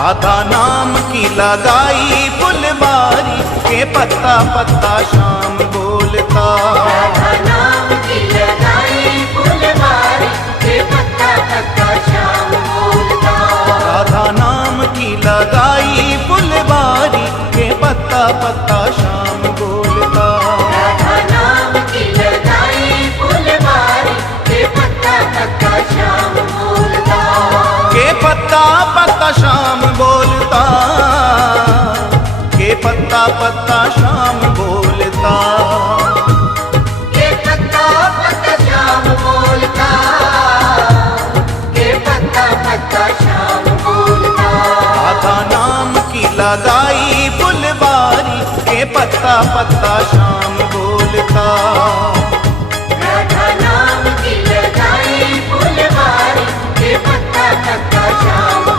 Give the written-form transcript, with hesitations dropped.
राधा नाम की लगाई फुलवारी के पत्ता पत्ता शाम बोलता। राधा नाम की लगाई फुलवारी के पत्ता पत्ता शाम बोलता। राधा नाम की लगाई फुलवारी के पत्ता पत्ता शाम बोलता। राधा नाम की लगाई फुलवारी के पत्ता पत्ता शाम बोलता। के पत्ता पत्ता शाम बोलता। के पत्ता पत्ता शाम बोलता। के पत्ता पत्ता शाम बोलता। के पत्ता पत्ता शाम बोलता। राधा नाम की लगाई फुलवारी के पत्ता पत्ता शाम बोलता। राधा नाम की लगाई फुलवारी के पत्ता पत्ता शाम